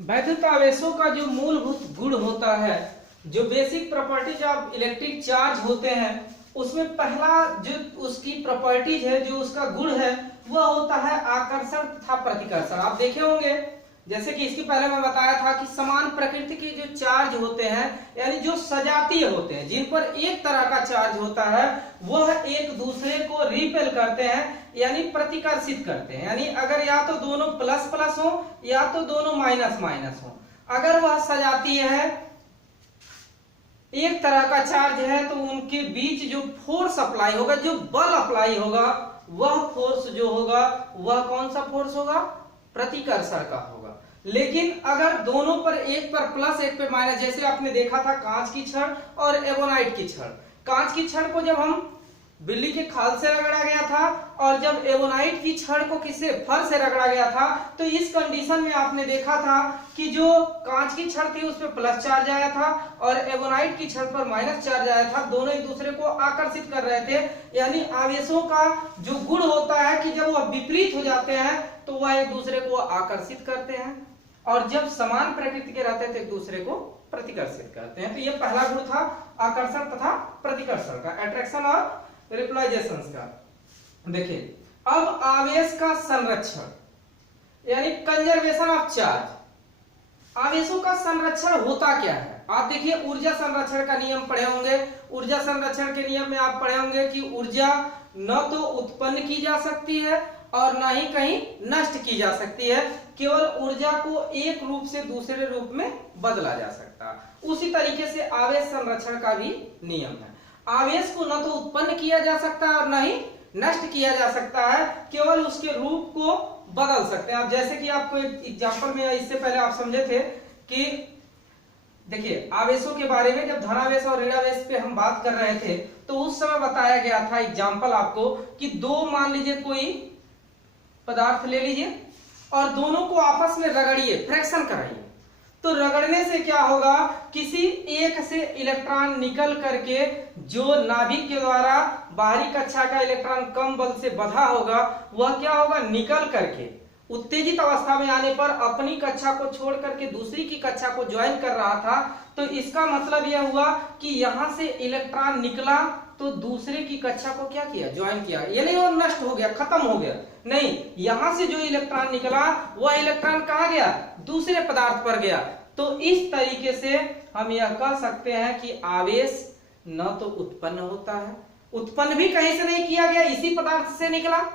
वैद्युत आवेशों का जो मूलभूत गुण होता है, जो basic properties of electric charge होते हैं, उसमें पहला जो उसकी प्रॉपर्टीज है, जो उसका गुण है, वह होता है आकर्षण तथा प्रतिकर्षण। आप देखे होंगे, जैसे कि इसके पहले मैं बताया था कि समान प्रकृति के जो चार्ज होते हैं, यानी जो सजातीय होते हैं, जिन पर एक तरह का चार्ज होता है, वह एक दूसरे को रिपेल करते हैं, यानी प्रतिकर्षित करते हैं। यानी अगर या तो दोनों प्लस प्लस हो या तो दोनों माइनस माइनस हो, अगर वह सजातीय है, एक तरह का चार्ज है, तो उनके बीच जो फोर्स अप्लाई होगा, जो बल अप्लाई होगा, वह फोर्स जो होगा वह कौन सा फोर्स होगा? प्रतिकर्षण का होगा। लेकिन अगर दोनों पर, एक पर प्लस एक पर माइनस, जैसे आपने देखा था कांच की छड़ और एवोनाइट की छड़। कांच की छड़ को जब हम बिल्ली के खाल से रगड़ा गया था, और जब एवोनाइट की छड़ को किससे? फर से रगड़ा गया था, तो इस कंडीशन में आपने देखा था कि जो कांच की छड़ थी उस पर प्लस चार्ज आया था और एवोनाइट की छड़ पर माइनस चार्ज आया था। दोनों एक दूसरे को आकर्षित कर रहे थे। यानी आवेशों का जो गुण होता है कि जब वह विपरीत हो जाते हैं तो वह एक दूसरे को आकर्षित करते हैं, और जब समान प्रकृति के रहते हैं तो एक दूसरे को प्रतिकर्षित करते हैं। तो यह पहला गुण था आकर्षण तथा प्रतिकर्षण का, अट्रैक्शन और रिपलाइजेशन का। देखिए, अब आवेश का संरक्षण यानी कंजर्वेशन ऑफ चार्ज। आवेशों का संरक्षण होता क्या है? आप देखिए, ऊर्जा संरक्षण का नियम पढ़े होंगे। ऊर्जा संरक्षण के नियम में आप पढ़े होंगे कि ऊर्जा न तो उत्पन्न की जा सकती है और न ही कहीं नष्ट की जा सकती है, केवल ऊर्जा को एक रूप से दूसरे रूप में बदला जा सकता है। उसी तरीके से आवेश संरक्षण का भी नियम है। आवेश को न तो उत्पन्न किया जा सकता है और न ही नष्ट किया जा सकता है, केवल उसके रूप को बदल सकते हैं। आप जैसे कि आपको एक एग्जांपल में इससे पहले आप समझे थे कि देखिए, आवेशों के बारे में जब धनावेश और ऋणावेश पे हम बात कर रहे थे, तो उस समय बताया गया था एग्जांपल आपको कि दो, मान लीजिए कोई पदार्थ ले लीजिए और दोनों को आपस में रगड़िए, फ्रैक्शन कराइए। तो रगड़ने से क्या होगा? किसी एक से इलेक्ट्रॉन निकल करके जो नाभिक के द्वारा बाहरी कक्षा का इलेक्ट्रॉन कम बल से बंधा होगा, वह क्या होगा? निकल करके उत्तेजित अवस्था में आने पर अपनी कक्षा को छोड़ करके दूसरी की कक्षा को ज्वाइन कर रहा था। तो इसका मतलब यह हुआ कि यहां से इलेक्ट्रॉन निकला तो दूसरे की कक्षा को क्या किया? ज्वाइन किया। ये नहीं वो नष्ट हो गया, खत्म हो गया, नहीं, यहां से जो इलेक्ट्रॉन निकला वह इलेक्ट्रॉन कहां गया? दूसरे पदार्थ पर गया। तो इस तरीके से हम यह कह सकते हैं कि आवेश न तो उत्पन्न होता है, उत्पन्न भी कहीं से नहीं किया गया, इसी पदार्थ से निकला।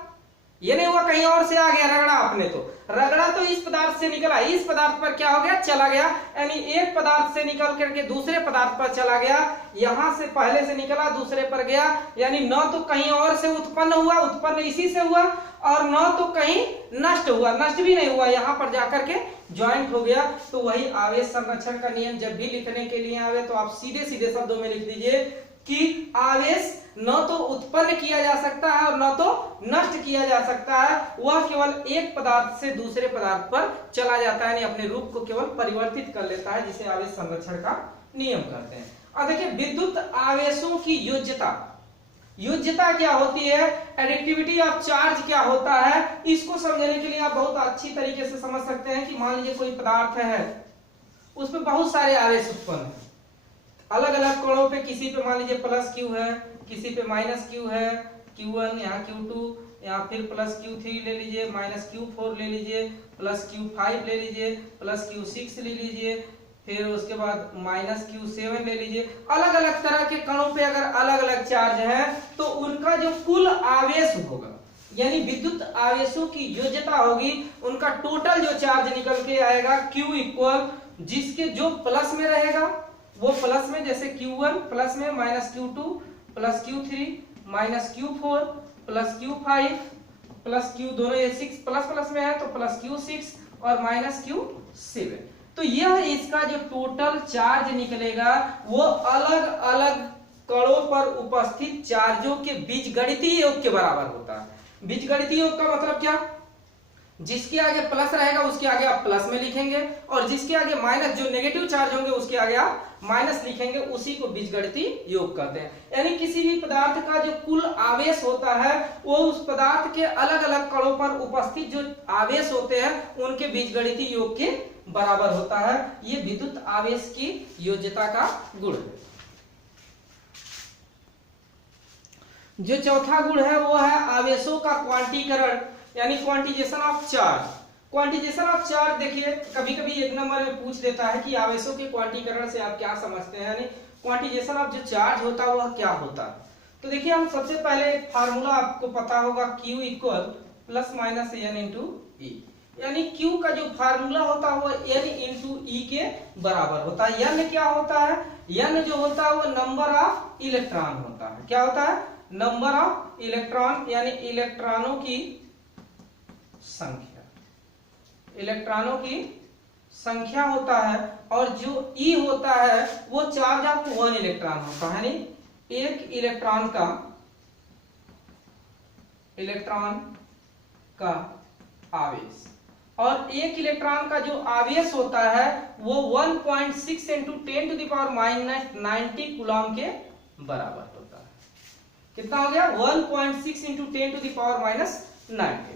ये नहीं हुआ कहीं और से आ गया, रगड़ा आपने, तो रगड़ा तो इस पदार्थ से निकला, इस पदार्थ पर क्या हो गया? चला गया। यानी एक पदार्थ से निकल करके दूसरे पदार्थ पर चला गया, यहां से पहले से निकला दूसरे पर गया। यानी न तो कहीं और से उत्पन्न हुआ, उत्पन्न इसी से हुआ, और न तो कहीं नष्ट हुआ, नष्ट भी नहीं हुआ, यहां पर जाकर के ज्वाइंट हो गया। तो वही आवेश संरक्षण का नियम जब भी लिखने के लिए आवे तो आप सीधे सीधे शब्दों में लिख दीजिए कि आवेश न तो उत्पन्न किया जा सकता है और न तो नष्ट किया जा सकता है, वह केवल एक पदार्थ से दूसरे पदार्थ पर चला जाता है, यानी अपने रूप को केवल परिवर्तित कर लेता है, जिसे आवेश संरक्षण का नियम कहते हैं। अब देखिए, विद्युत आवेशों की योज्यता, योज्यता क्या होती है, एडिक्टिविटी ऑफ चार्ज क्या होता है, इसको समझने के लिए आप बहुत अच्छी तरीके से समझ सकते हैं कि मान लीजिए कोई पदार्थ है, उसमें बहुत सारे आवेश उत्पन्न है, अलग अलग कोणों पे, किसी पे मान लीजिए प्लस क्यू है, किसी पे माइनस क्यू है, Q1, यहाँ Q2, यहाँ फिर प्लस Q3 ले लीजिए, माइनस Q4 ले लीजिए, प्लस Q5 ले लीजिए, प्लस Q6 ले लीजिए, फिर उसके बाद माइनस Q7 ले लीजिए। अलग अलग तरह के कणों पे अगर अलग अलग चार्ज है तो उनका जो कुल आवेश होगा, यानी विद्युत आवेशों की योज्यता होगी, उनका टोटल जो चार्ज निकल के आएगा Q इक्वल, जिसके जो प्लस में रहेगा वो प्लस में, जैसे Q1 प्लस में, minus Q2 plus Q3 minus Q4 plus Q5 plus Q, दोनों ये 6 प्लस प्लस में है तो प्लस Q6 और माइनस Q7। तो यह इसका जो टोटल चार्ज निकलेगा वो अलग अलग कणों पर उपस्थित चार्जों के बीजगणितीय योग के बराबर होता है। बीजगणितीय योग का मतलब क्या? जिसके आगे प्लस रहेगा उसके आगे आप प्लस में लिखेंगे, और जिसके आगे माइनस, जो नेगेटिव चार्ज होंगे उसके आगे आप माइनस लिखेंगे, उसी को बीजगणितीय योग कहते हैं। यानी किसी भी पदार्थ का जो कुल आवेश होता है वो उस पदार्थ के अलग अलग कणों पर उपस्थित जो आवेश होते हैं उनके बीजगणितीय योग के बराबर होता है। ये विद्युत आवेश की योज्यता का गुण है। जो चौथा गुण है वो है आवेशों का क्वांटीकरण, यानी quantisation of charge. Quantisation of charge देखिए कभी कभी एक नंबर में पूछ देता है कि आवेशों के क्वांटीकरण से आप क्या समझते हैं, यानी क्वांटिजेशन ऑफ जो चार्ज होता है वह क्या होता है। तो देखिए हम सबसे पहले एक फार्मूला आपको पता होगा, Q equal plus minus N into E, यानी Q का जो फार्मूला होता है वो N इंटू ई के बराबर होता है। N क्या होता है, N जो होता है वो नंबर ऑफ इलेक्ट्रॉन होता है। क्या होता है, नंबर ऑफ इलेक्ट्रॉन, यानी इलेक्ट्रॉनों की संख्या, इलेक्ट्रॉनों की संख्या होता है। और जो ई होता है वो चार्ज ऑफ 1 इलेक्ट्रॉन होता है, यानी एक इलेक्ट्रॉन का आवेश, और एक इलेक्ट्रॉन का जो आवेश होता है वो 1.6 into 10 to the power minus 90 coulomb के बराबर होता है। कितना हो गया, 1.6 into 10 to the power minus 90।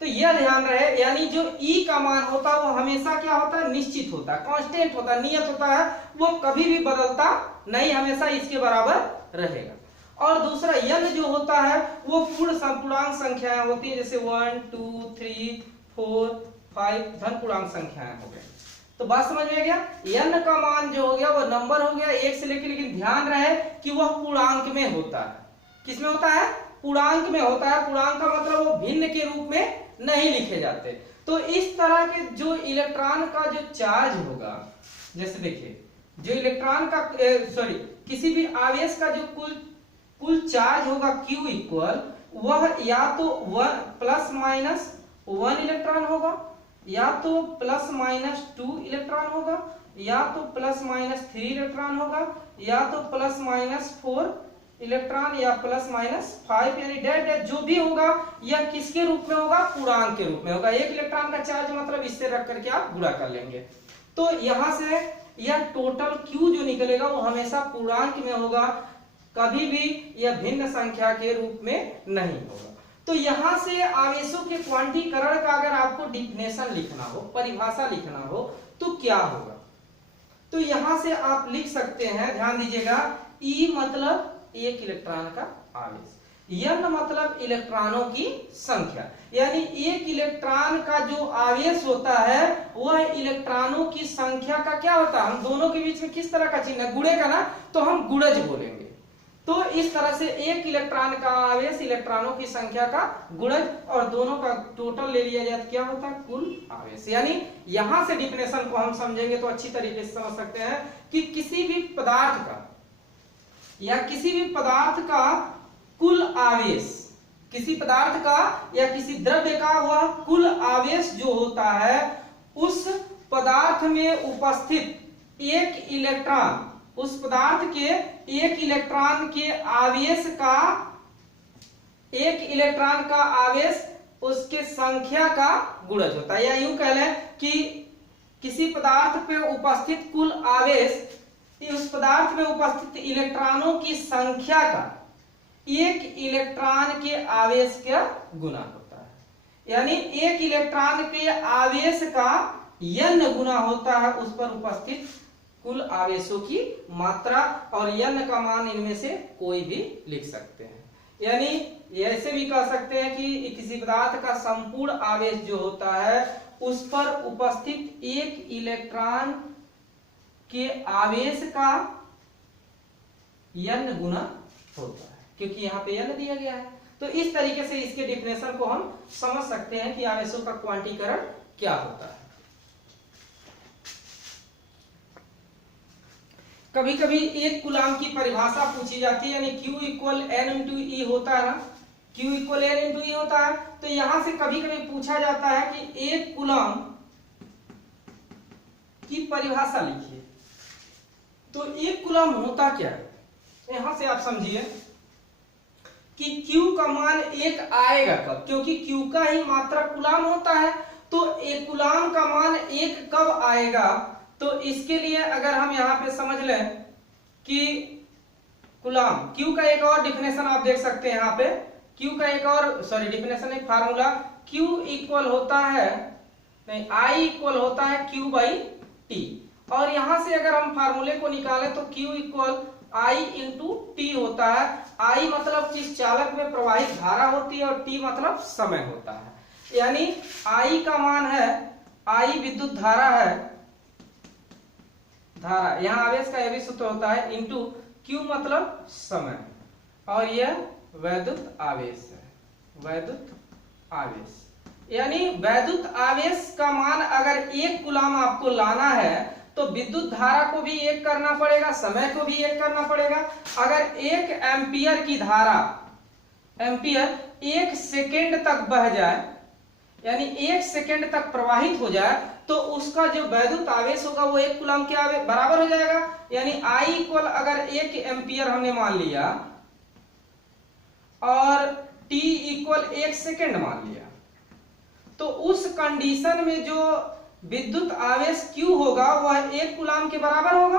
तो यह ध्यान रहे, यानी जो E का मान होता है वो हमेशा क्या होता है, निश्चित होता है, कांस्टेंट होता है, नियत होता है, वो कभी भी बदलता नहीं, हमेशा इसके बराबर रहेगा। और दूसरा N जो होता है वो पूर्ण संपूर्णांक संख्याएं होती है, जैसे 1 2 3 4 5 धन पूर्णांक संख्याएं हो गए। तो बात समझ में आ गया, N का मान जो हो गया वो नंबर हो गया 1 से लेकर, लेकिन ध्यान रहे कि वह पूर्णांक में होता है। किसमें होता है, पूर्णांक में होता है। पूर्णांक का मतलब वो भिन्न के रूप में नहीं लिखे जाते। तो इस तरह के जो इलेक्ट्रॉन का जो चार्ज होगा, जैसे देखिए जो इलेक्ट्रॉन का किसी भी आवेश का जो कुल चार्ज होगा Q इक्वल, वह या तो प्लस माइनस 1 इलेक्ट्रॉन होगा, या तो प्लस माइनस 2 इलेक्ट्रॉन होगा, या तो प्लस माइनस 3 इलेक्ट्रॉन होगा, या तो प्लस माइनस 4 इलेक्ट्रॉन, या प्लस माइनस 5, यानी डेट जो भी होगा यह किसके रूप में होगा, पूर्णांक के रूप में होगा। एक इलेक्ट्रॉन का चार्ज मतलब इससे रख करके आप गुणा कर लेंगे। तो यहां से यह टोटल Q जो निकलेगा वो हमेशा पूर्णांक में होगा, कभी भी यह भिन्न संख्या के रूप में नहीं होगा। तो यहां से आवेशों के क्वांटीकरण का अगर आपको डिफिनेशन लिखना हो, परिभाषा लिखना हो, तो क्या होगा। तो यहां से आप लिख सकते हैं, ध्यान दीजिएगा, E मतलब एक इलेक्ट्रॉन का आवेश, N मतलब इलेक्ट्रॉनों की संख्या, यानी एक इलेक्ट्रॉन का जो आवेश होता है वह इलेक्ट्रॉनों की संख्या का क्या होता है। हम दोनों के बीच में किस तरह का चिन्ह है, गुणे का ना, तो हम गुणज बोलेंगे। तो इस तरह से एक इलेक्ट्रॉन का आवेश इलेक्ट्रॉनों की संख्या का गुणज, और दोनों का टोटल ले लिया जाए तो क्या होता है, कुल आवेश। यानी यहां से डिफिनेशन को हम समझेंगे तो अच्छी तरीके से समझ सकते हैं कि किसी भी पदार्थ का या किसी भी पदार्थ का कुल आवेश, किसी पदार्थ का या किसी द्रव्य का वह कुल आवेश जो होता है, उस पदार्थ में उपस्थित एक इलेक्ट्रॉन, उस पदार्थ के एक इलेक्ट्रॉन के आवेश का, एक इलेक्ट्रॉन का आवेश उसके संख्या का गुणज होता है। या यूं कह लें कि किसी पदार्थ पे उपस्थित कुल आवेश उस पदार्थ में उपस्थित इलेक्ट्रॉनों की संख्या का एक इलेक्ट्रॉन के आवेश का गुना होता है। यानी एक इलेक्ट्रॉन के आवेश का N गुना होता है उस पर उपस्थित कुल आवेशों की मात्रा, और N का मान इनमें से कोई भी लिख सकते हैं। यानी ऐसे भी कह सकते हैं कि किसी पदार्थ का संपूर्ण आवेश जो होता है उस पर उपस्थित एक इलेक्ट्रॉन के आवेश का N गुना होता है, क्योंकि यहाँ पे N दिया गया है। तो इस तरीके से इसके डिफिनेशन को हम समझ सकते हैं कि आवेशों का क्वांटीकरण क्या होता है। कभी कभी एक कूलम की परिभाषा पूछी जाती है, यानी Q इक्वल N इंटू ई होता है ना, Q इक्वल N इंटू ई होता है। तो यहां से कभी कभी पूछा जाता है कि एक कूलम की परिभाषा लिखिए। तो एक कूलम होता क्या है, यहां से आप समझिए कि Q का मान 1 आएगा कब, क्योंकि Q का ही मात्रा कूलाम होता है, तो एक कूलाम का मान 1 कब आएगा। तो इसके लिए अगर हम यहाँ पे समझ लें कि कूलाम, Q का एक और डिफिनेशन आप देख सकते हैं यहाँ पे, Q का एक और डिफिनेशन नहीं, फार्मूला, Q इक्वल होता है, नहीं, I इक्वल होता है Q बाई टी। और यहां से अगर हम फार्मूले को निकालें तो Q equal I into T होता है। I मतलब किस चालक में प्रवाहित धारा होती है और T मतलब समय होता है। यानी I का मान है, I विद्युत धारा है, धारा, यहाँ आवेश का यह भी सूत्र होता है, इंटू Q मतलब समय, और यह वैद्युत आवेश है, वैद्युत आवेश। यानी वैद्युत आवेश का मान अगर 1 कूलाम आपको लाना है तो विद्युत धारा को भी 1 करना पड़ेगा, समय को भी 1 करना पड़ेगा। अगर 1 एम्पियर की धारा, एम्पियर 1 सेकेंड तक बह जाए, यानी 1 सेकेंड तक प्रवाहित हो जाए, तो उसका जो वैद्युत आवेश होगा वो 1 कूलाम के बराबर हो जाएगा। यानी I इक्वल अगर 1 एम्पियर हमने मान लिया और T इक्वल 1 सेकेंड मान लिया, तो उस कंडीशन में जो विद्युत आवेश Q होगा वह 1 कूलाम के बराबर होगा।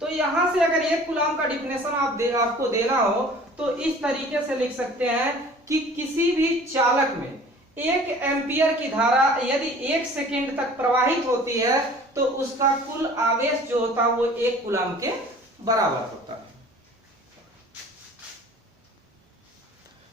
तो यहां से अगर 1 कूलाम का डिफिनेशन आपको देना हो तो इस तरीके से लिख सकते हैं कि किसी भी चालक में 1 एम्पियर की धारा यदि 1 सेकेंड तक प्रवाहित होती है तो उसका कुल आवेश जो होता है वो 1 कूलाम के बराबर होता है।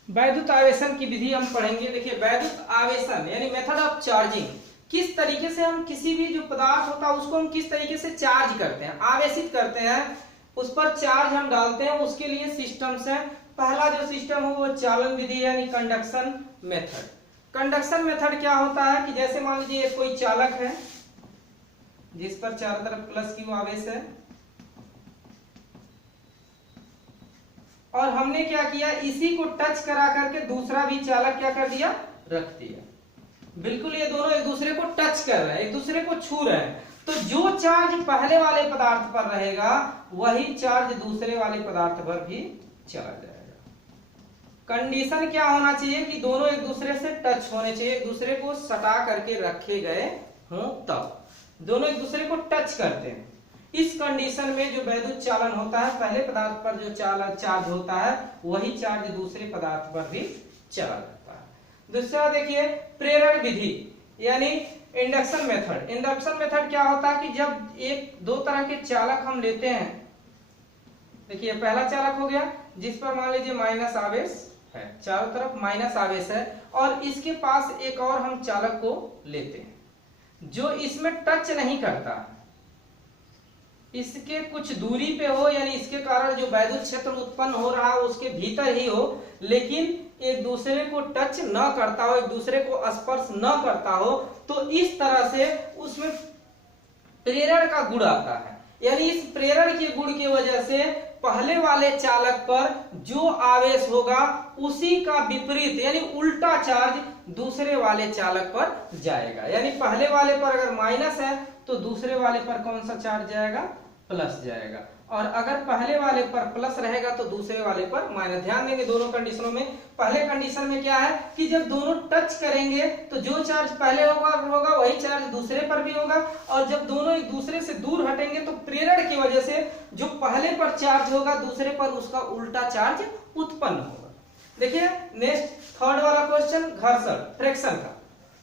वैद्युत आवेशन की विधि हम पढ़ेंगे। देखिए वैद्युत आवेशन यानी मेथड ऑफ चार्जिंग, किस तरीके से हम किसी भी जो पदार्थ होता है उसको हम किस तरीके से चार्ज करते हैं, आवेशित करते हैं, उस पर चार्ज हम डालते हैं। उसके लिए सिस्टम्स हैं। पहला जो सिस्टम है वो चालन विधि यानी कंडक्शन मेथड। कंडक्शन मेथड क्या होता है कि जैसे मान लीजिए कोई चालक है जिस पर चारों तरफ प्लस Q आवेश है, और हमने क्या किया, इसी को टच करा करके दूसरा भी चालक क्या कर दिया, रख दिया। बिल्कुल ये दोनों एक दूसरे को टच कर रहे हैं, एक दूसरे को छू रहे हैं, तो जो चार्ज पहले वाले पदार्थ पर रहेगा वही चार्ज दूसरे वाले पदार्थ पर भी चला जाएगा। कंडीशन क्या होना चाहिए कि दोनों एक दूसरे से टच होने चाहिए, एक दूसरे को सटा करके रखे गए हों, तब दोनों एक दूसरे को टच करते हैं। इस कंडीशन में जो वैद्युत चालन होता है, पहले पदार्थ पर जो चार्ज होता है वही चार्ज दूसरे पदार्थ पर भी चला जाता है। दूसरा देखिए प्रेरण विधि यानी इंडक्शन मेथड। इंडक्शन मेथड क्या होता है कि जब दो तरह के चालक हम लेते हैं, देखिए पहला चालक हो गया जिस पर मान लीजिए माइनस आवेश है, चारों तरफ माइनस आवेश है, और इसके पास एक और हम चालक को लेते हैं जो इसमें टच नहीं करता, इसके कुछ दूरी पे हो, यानी इसके कारण जो वैद्युत क्षेत्र उत्पन्न हो रहा है उसके भीतर ही हो, लेकिन एक दूसरे को टच न करता हो, एक दूसरे को स्पर्श न करता हो, तो इस तरह से उसमें प्रेरण का गुण आता है। यानी इस प्रेरण के गुण की वजह से पहले वाले चालक पर जो आवेश होगा उसी का विपरीत यानी उल्टा चार्ज दूसरे वाले चालक पर जाएगा। यानी पहले वाले पर अगर माइनस है तो दूसरे वाले पर कौन सा चार्ज जाएगा, प्लस जाएगा, और अगर पहले वाले पर प्लस रहेगा तो दूसरे वाले पर माइनस। ध्यान देंगे दोनों कंडीशनों में। पहले कंडीशन में क्या है कि जब दोनों टच करेंगे तो जो चार्ज पहले होगा वही चार्ज दूसरे पर भी होगा, और जब दोनों एक दूसरे से दूर हटेंगे तो प्रेरण की वजह से जो पहले पर चार्ज होगा दूसरे पर उसका उल्टा चार्ज उत्पन्न होगा। देखिए नेक्स्ट थर्ड वाला क्वेश्चन घर्षण फ्रिक्शन का।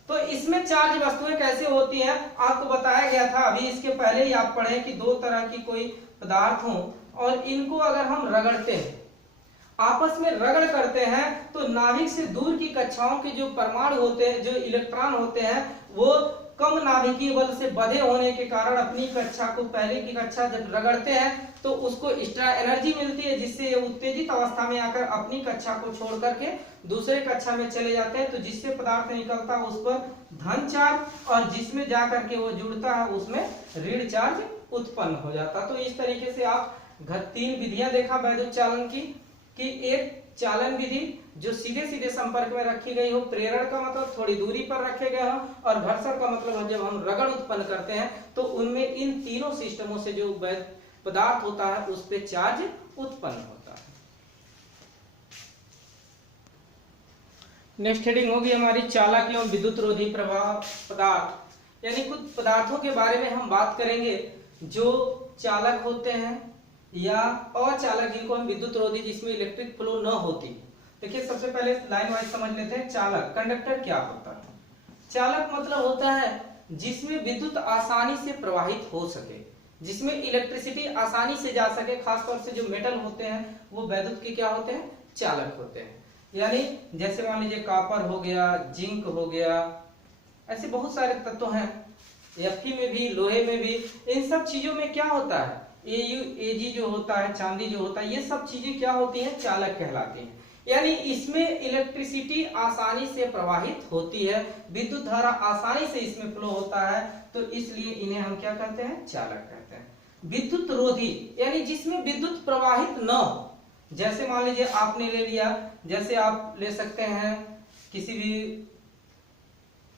तो इसमें चार्ज वस्तुएं कैसे होती हैं आपको बताया गया था, अभी इसके पहले ही आप पढ़े कि दो तरह की कोई पदार्थ हो और इनको अगर हम रगड़ते हैं, आपस में रगड़ करते हैं, तो नाभिक से दूर की कक्षाओं के जो परमाणु होते हैं, जो इलेक्ट्रॉन होते हैं, वो कम नाभिकीय बल से बंधे होने के कारण अपनी कक्षा को, पहले की कक्षा जब रगड़ते हैं तो उसको एक्स्ट्रा एनर्जी मिलती है, जिससे ये उत्तेजित अवस्था में आकर अपनी कक्षा को छोड़ करके दूसरे कक्षा में चले जाते हैं। तो जिससे पदार्थ निकलता है उस पर धन चार्ज, और जिसमें जाकर के वो जुड़ता है उसमें ऋण चार्ज उत्पन्न हो जाता है। तो इस तरीके से आप 3 विधियां देखा वैद्युत चालन की, कि एक चालन विधि जो सीधे सीधे संपर्क में रखी गई हो, प्रेरण का मतलब थोड़ी दूरी पर रखे गए हो, और घर्षण का मतलब जब हम रगड़ उत्पन्न करते हैं तो उनमें इन तीनों सिस्टमों से जो पदार्थ होता है उस पे चार्ज उत्पन्न होता है। नेक्स्ट हेडिंग होगी हमारी चालक एवं विद्युत रोधी प्रभाव पदार्थ, यानी कुछ पदार्थों के बारे में हम बात करेंगे जो चालक होते हैं या अचालक, जिनको हम विद्युत रोधी, जिसमें इलेक्ट्रिक फ्लो न होती। देखिए सबसे पहले लाइन वाइज समझ लेते हैं। चालक, कंडक्टर क्या होता है? चालक मतलब होता है जिसमें विद्युत आसानी से प्रवाहित हो सके, जिसमें इलेक्ट्रिसिटी आसानी से जा सके। खासतौर से जो मेटल होते हैं वो वैद्युत के क्या होते हैं? चालक होते हैं। यानी जैसे मान लीजिए कॉपर हो गया, जिंक हो गया, ऐसे बहुत सारे तत्व हैं, Fe में भी, लोहे में भी। इन सब चीजों में क्या होता है? Au, Ag जो होता है, चांदी जो होता है, ये सब चीजें क्या होती हैं? चालक कहलाती हैं। यानी इसमें इलेक्ट्रिसिटी आसानी से प्रवाहित होती है, विद्युत धारा आसानी से इसमें फ्लो होता है, तो इसलिए इन्हें हम क्या कहते हैं? चालक कहते हैं। विद्युत रोधी यानी जिसमें विद्युत प्रवाहित न हो। जैसे मान लीजिए आपने ले लिया, जैसे आप ले सकते हैं किसी भी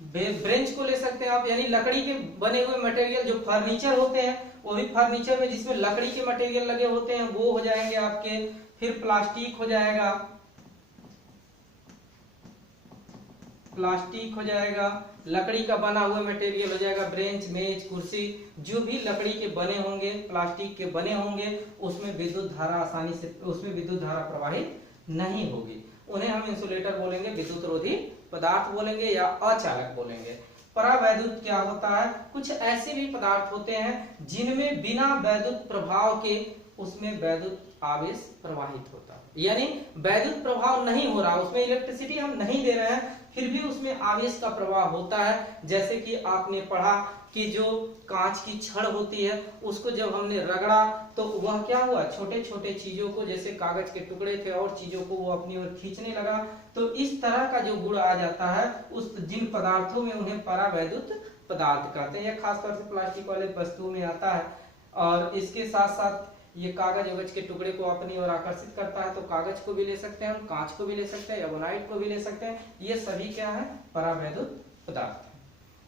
ब्रेंच को ले सकते हैं आप, यानी लकड़ी के बने हुए मटेरियल जो फर्नीचर होते हैं, वो भी फर्नीचर में जिसमें लकड़ी के मटेरियल लगे होते हैं वो हो जाएंगे आपके। फिर प्लास्टिक हो जाएगा, प्लास्टिक हो जाएगा, लकड़ी का बना हुआ मटेरियल हो जाएगा, ब्रेंच, मेज, कुर्सी, जो भी लकड़ी के बने होंगे, प्लास्टिक के बने होंगे, उसमें विद्युत धारा आसानी से, उसमें विद्युत धारा प्रवाहित नहीं होगी। उन्हें हम इंसुलेटर बोलेंगे, विद्युत रोधी पदार्थ बोलेंगे या अचालक बोलेंगे। परावैद्युत क्या होता है? कुछ ऐसे भी पदार्थ होते हैं जिनमें बिना वैद्युत प्रभाव के उसमें वैद्युत आवेश प्रवाहित होता है, यानी वैद्युत प्रभाव नहीं हो रहा, उसमें इलेक्ट्रिसिटी हम नहीं दे रहे हैं, फिर भी उसमें आवेश का प्रवाह होता है। जैसे कि आपने पढ़ा कि जो कांच की छड़ होती है उसको जब हमने रगड़ा तो वह क्या हुआ? छोटे छोटे चीजों को, जैसे कागज के टुकड़े थे और चीजों को वो अपनी ओर खींचने लगा। तो इस तरह का जो गुण आ जाता है उस जिन पदार्थों में, उन्हें परावैद्युत पदार्थ कहते हैं। यह खासतौर से प्लास्टिक वाले वस्तुओं में आता है। और इसके साथ साथ ये कागज वगज के टुकड़े को अपनी ओर आकर्षित करता है, तो कागज को भी ले सकते हैं, कांच को भी ले सकते हैं, एबोनाइट को भी ले सकते हैं। ये सभी क्या है? परावैद्युत पदार्थ है।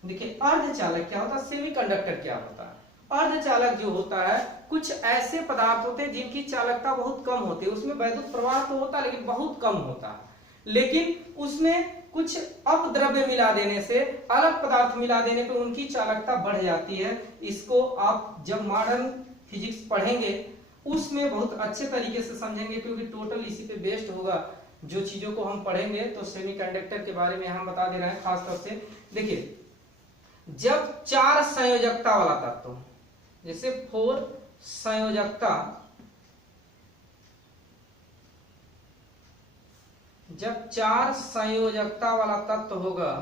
देखिए अर्धचालक क्या होता है? सेमीकंडक्टर क्या होता है? अर्धचालक जो होता है, कुछ ऐसे पदार्थ होते हैं जिनकी चालकता बहुत कम होती है, उसमें वैद्युत प्रवाह तो होता है लेकिन बहुत कम होता है, लेकिन उसमें कुछ अपद्रव्य मिला देने से, अलग पदार्थ मिला देने पे उनकी चालकता बढ़ जाती है। इसको आप जब मॉडर्न फिजिक्स पढ़ेंगे उसमें बहुत अच्छे तरीके से समझेंगे, क्योंकि टोटल इसी पे बेस्ड होगा जो चीजों को हम पढ़ेंगे। तो सेमीकंडक्टर के बारे में हम बता दे रहे हैं खासतौर से। देखिए जब चार संयोजकता वाला तत्व, जैसे 4 संयोजकता, जब 4 संयोजकता वाला तत्व होगा,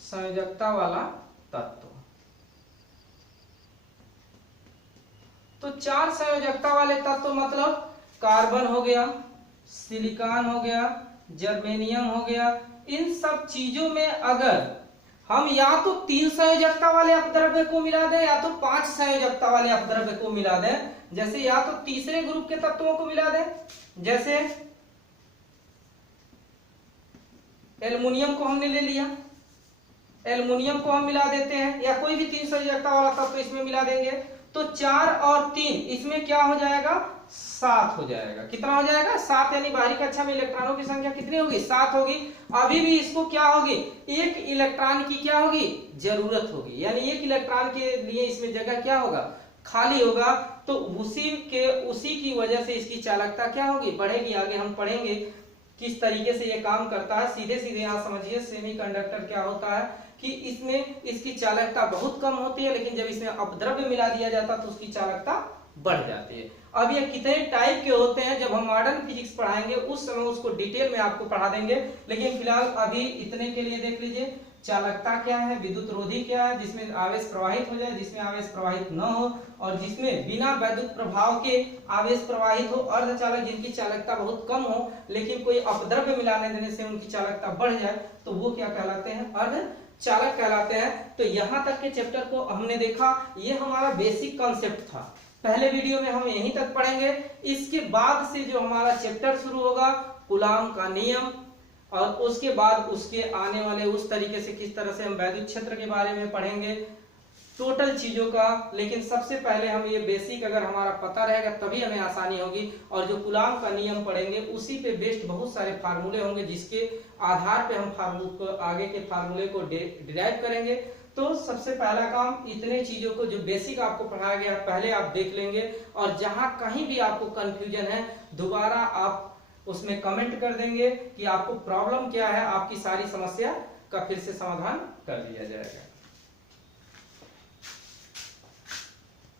संयोजकता वाला तत्व, तो 4 संयोजकता वाले तत्व मतलब कार्बन हो गया, सिलिकॉन हो गया, जर्मेनियम हो गया। इन सब चीजों में अगर हम या तो 3 संयोजकता वाले अपद्रव्य को मिला दें या तो 5 संयोजकता वाले अपद्रव्य को मिला दें, जैसे या तो तीसरे ग्रुप के तत्वों को मिला दें, जैसे एल्युमिनियम को हमने ले लिया, एल्युमिनियम को हम मिला देते हैं, या कोई भी 3 संयोजकता वाला तत्व इसमें मिला देंगे, तो 4 और 3 इसमें क्या हो जाएगा? 7 हो जाएगा। कितना हो जाएगा? 7। यानी बाहरी कक्षा में इलेक्ट्रॉनों की संख्या कितनी होगी? 7 होगी। अभी भी इसको क्या होगी? एक इलेक्ट्रॉन की क्या होगी? जरूरत होगी, यानी एक इलेक्ट्रॉन के लिए इसमें जगह क्या होगा? खाली होगा। तो उसी की वजह से इसकी चालकता क्या होगी? बढ़ेगी। आगे हम पढ़ेंगे किस तरीके से ये काम करता है। सीधे सीधे यहाँ समझिए, सेमीकंडक्टर क्या होता है कि इसमें इसकी चालकता बहुत कम होती है, लेकिन जब इसमें अपद्रव्य मिला दिया जाता है तो उसकी चालकता बढ़ जाती है। अब ये कितने टाइप के होते हैं जब हम मॉडर्न फिजिक्स पढ़ाएंगे उस समय उसको डिटेल में आपको पढ़ा देंगे, लेकिन फिलहाल अभी इतने के लिए देख लीजिए चालकता क्या है, विद्युत रोधी क्या है, जिसमें आवेश प्रवाहित हो जाए, जिसमें आवेश प्रवाहित न हो, और जिसमें बिना वैद्युत प्रभाव के आवेश प्रवाहित हो। अर्धचालक जिनकी चालकता बहुत कम हो लेकिन कोई अपद्रव्य मिलाने देने से उनकी चालकता बढ़ जाए, तो वो क्या कहलाते हैं? अर्धचालक कहलाते हैं। तो यहाँ तक के चैप्टर को हमने देखा, ये हमारा बेसिक कॉन्सेप्ट था। पहले वीडियो में हम यहीं तक पढ़ेंगे। इसके बाद से जो हमारा चैप्टर शुरू होगा कूलाम का नियम, और उसके बाद उसके आने वाले उस तरीके से किस तरह से हम वैद्युत क्षेत्र के बारे में पढ़ेंगे, टोटल चीजों का। लेकिन सबसे पहले हम ये बेसिक अगर हमारा पता रहेगा तभी हमें आसानी होगी। और जो कूलाम का नियम पढ़ेंगे उसी पे बेस्ड बहुत सारे फार्मूले होंगे जिसके आधार पे हम आगे के फार्मूले को डिराइव करेंगे। तो सबसे पहला काम इतने चीजों को जो बेसिक आपको पढ़ाया गया पहले आप देख लेंगे, और जहां कहीं भी आपको कंफ्यूजन है दोबारा आप उसमें कमेंट कर देंगे कि आपको प्रॉब्लम क्या है, आपकी सारी समस्या का फिर से समाधान कर दिया जाएगा।